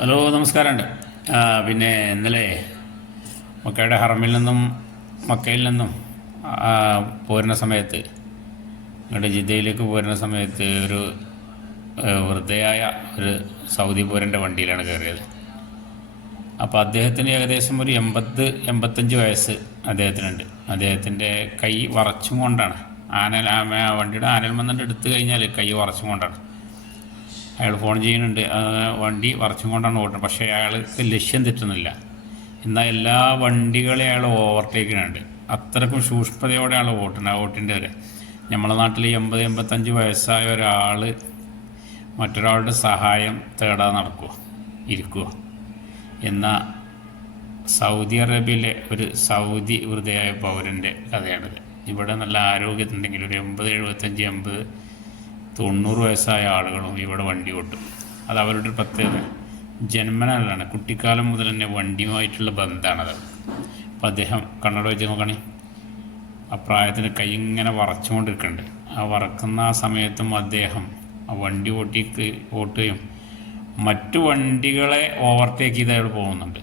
Hello, നമസ്കാരമുണ്ട്. പിന്നെ ഇന്നലെ മക്കയുടെ ഹറമിൽ നിന്നും മക്കയിൽ നിന്നും പോരുന്ന സമയത്ത്, ഇങ്ങോട്ട് ജിദ്ദയിലേക്ക് പോരുന്ന സമയത്ത് ഒരു വൃദ്ധയായ ഒരു സൗദി പൗരൻ്റെ വണ്ടിയിലാണ് കയറിയത്. അപ്പോൾ അദ്ദേഹത്തിന് ഏകദേശം ഒരു 85 വയസ്സ് അദ്ദേഹത്തിനുണ്ട്. അദ്ദേഹത്തിൻ്റെ കൈ വറച്ചും കൊണ്ടാണ് വണ്ടിയുടെ ആനൽമന്നൻ്റെ എടുത്തു കഴിഞ്ഞാൽ കൈ വറച്ചും കൊണ്ടാണ് അയാൾ ഫോൺ ചെയ്യുന്നുണ്ട്. വണ്ടി വറച്ചും കൊണ്ടാണ് ഓടുന്നത്. പക്ഷേ അയാൾക്ക് ലക്ഷ്യം തെറ്റുന്നില്ല. എന്നാൽ എല്ലാ വണ്ടികളെയും അയാൾ ഓവർടേക്ക് ചെയ്യുന്നുണ്ട്. അത്രക്കും സൂക്ഷ്മതയോടെ അയാൾ ഓട്ടേണ്ടവർ. നമ്മുടെ നാട്ടിൽ 80-85 വയസ്സായ ഒരാൾ മറ്റൊരാളുടെ സഹായം തേടാതെ ഇരിക്കുക. എന്നാൽ സൗദി അറേബ്യയിലെ ഒരു സൗദി വൃദ്ധയായ പൗരൻ്റെ കഥയാണിത്. ഇവിടെ നല്ല ആരോഗ്യത്തിനുണ്ടെങ്കിൽ ഒരു 80-90 വയസ്സായ ആളുകളും ഇവിടെ വണ്ടി ഓട്ടും. അത് അവരുടെ ഒരു പ്രത്യേകത. ജന്മനാലാണ്, കുട്ടിക്കാലം മുതൽ തന്നെ വണ്ടിയുമായിട്ടുള്ള ബന്ധമാണത്. അപ്പോൾ അദ്ദേഹം കണ്ണട വെച്ച് നോക്കണേ, ആ പ്രായത്തിന് കൈ ഇങ്ങനെ വറച്ചുകൊണ്ടിരിക്കുന്നുണ്ട്. ആ വറക്കുന്ന ആ സമയത്തും അദ്ദേഹം ആ വണ്ടി ഓട്ടുകയും മറ്റു വണ്ടികളെ ഓവർടേക്ക് ചെയ്ത് അയാൾ പോകുന്നുണ്ട്.